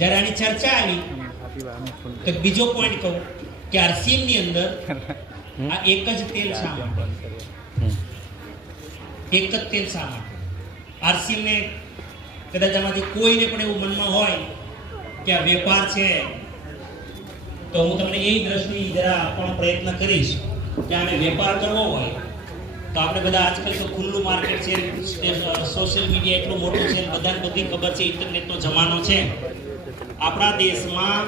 જ્યારે આની ચર્ચા આવી તો બીજો પોઈન્ટ કહું કે આરસીએમ ની અંદર આ એક જ તેલ શા માટે, એક જ તેલ શા માટે? આરસીએમ ને કદાચ આમાંથી કોઈને પણ એવું મનમાં હોય કે આ વેપાર છે, તો હું તમને એ દ્રષ્ટિ જરા પણ પ્રયત્ન કરીશ કે આને વેપાર કરવો હોય તો આપણે બધા આજકાલ તો ખુલ્લું માર્કેટ છે, સોશિયલ મીડિયા એટલું મોટું છે, બધાને બધી ખબર છે, ઇન્ટરનેટનો જમાનો છે. આપણા દેશમાં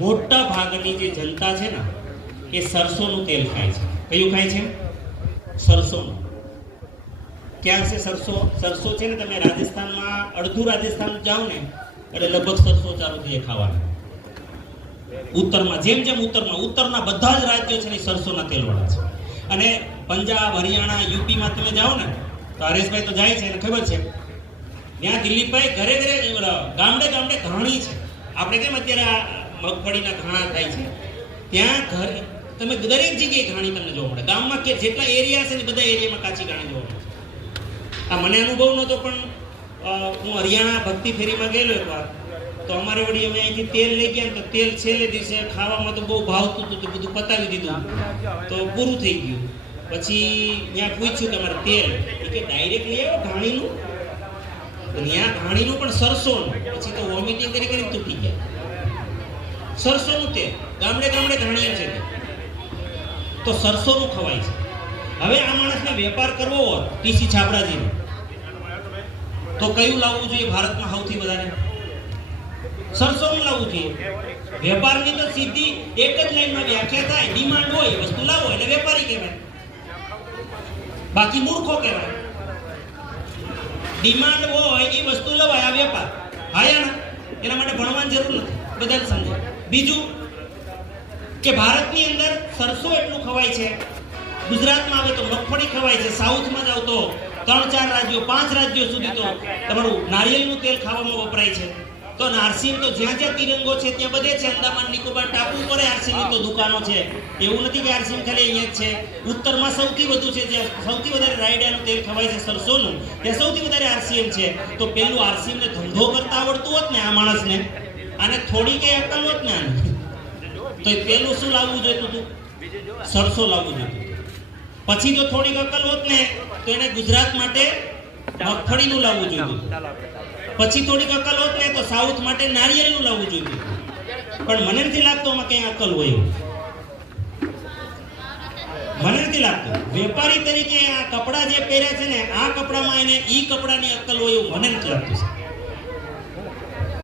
મોટા ભાગની જે જનતા છે ને એ સરસોનું તેલ ખાય છે. કયું ખાય છે? સરસોનું. ક્યાં છે સરસો? સરસો છે ને, તમે રાજસ્થાનમાં અડધું રાજસ્થાન જાઓ ને એટલે લગભગ સરસો ચાલુ થઈ ખાવાનું. ઉત્તરમાં જેમ ઉત્તરના બધા જ રાજ્યો છે ને સરસોના તેલવાળા છે. અને પંજાબ, હરિયાણા, યુપીમાં તમે જાઓ ને તો હરેશભાઈ તો જાય છે એને ખબર છે, ત્યાં દિલીપભાઈ ઘરે ગામડે ઘાણી છે. આપણે કેમ અત્યારે મગફળીના ઘાણા થાય છે, ત્યાં ઘરે તમે દરેક જગ્યાએ ઘાણી તમને જોવા મળે. ગામમાં કે જેટલા એરિયા છે ને બધા એરિયામાં કાચી ઘાણી જોવા મળે. આ મને અનુભવ નહોતો, પણ હું હરિયાણા ભક્તિ ફેરીમાં ગયેલો એકવાર, તો અમારે વળી અમે અહીંથી તેલ લઈ ગયા તો તેલ છેલ્લે દિવસે ખાવામાં તો બહુ ભાવતું હતું, બધું પતાવી દીધું તો પૂરું થઈ ગયું. પછી ત્યાં પૂછ્યું કે અમારે તેલ, કે ડાયરેક્ટ લઈ આવો ઘાણીનું, ત્યાં ઘાણીનું પણ સરસોનું. પછી તો વોમિટિંગ કરી તૂટી ગયા. સરસોનું તેલ ગામડે ઘાણીએ છે તો સરસોનું ખવાય છે. હવે આ માણસને વેપાર કરવો હોય ટીસી છાબડાજીનો, તો કયું લાવવું જોઈએ ભારતમાં સૌથી વધારે? સરસોનું લાવવું જોઈએ. વેપારની તો સીધી એક જ લાઈનમાં વ્યાખ્યા થાય, ડિમાન્ડ હોય વસ્તુ લાવો એટલે વેપારી કહેવાય, બાકી મૂર્ખો કહેવાય. ડિમાન્ડ હોય એ વસ્તુ લવાય, આ વેપાર. હા, એના માટે ભણવાની જરૂર નથી, બધા સમજે. બીજું કે ભારતની અંદર સરસો એટલું ખવાય છે, ગુજરાતમાં આવે તો મગફળી ખવાય છે, સાઉથમાં જાવ તો 3-4 રાજ્યો 5 રાજ્યો સુધી તો તમારું નારિયેળનું તેલ ખાવામાં વપરાય છે. તો આરસીએમ તો જ્યાં તિરંગો છે ત્યાં બધે છે. અંદામાન નિકોબાર ટાપુ પર આરસીએમની તો દુકાનો છે. એવું નથી કે આરસીએમ ખાલી અહીંયા જ છે. ઉત્તરમાં સૌથી વધુ છે, જ્યાં સૌથી વધારે રાયડાનું તેલ ખવાય છે સરસોનું, ત્યાં સૌથી વધારે આરસીએમ છે. તો પેલું આરસીએમને ધંધો કરતા આવડતું હોત ને આ માણસને, આને થોડી કઈ અક્કલ હોત ને આને, તો પેલું શું લાવવું જોઈતું હતું? સરસો લાવવું જોઈતું. પછી તો થોડીક અક્કલ હોત ને તો એને ગુજરાત માટે મગફળીનું લાવવું જોઈતું. પછી થોડીક અક્કલ હોત ને તો સાઉથ માટે નારિયેળનું લાવવું જોઈતું. પણ મને નથી લાગતું આમાં કઈ અક્કલ હોય એવું. મને નથી લાગતું. વેપારી તરીકે આ કપડા જે પહેર્યા છે ને, આ કપડામાં એને ઈ કપડાની અક્કલ હોય એવું મને નથી લાગતું.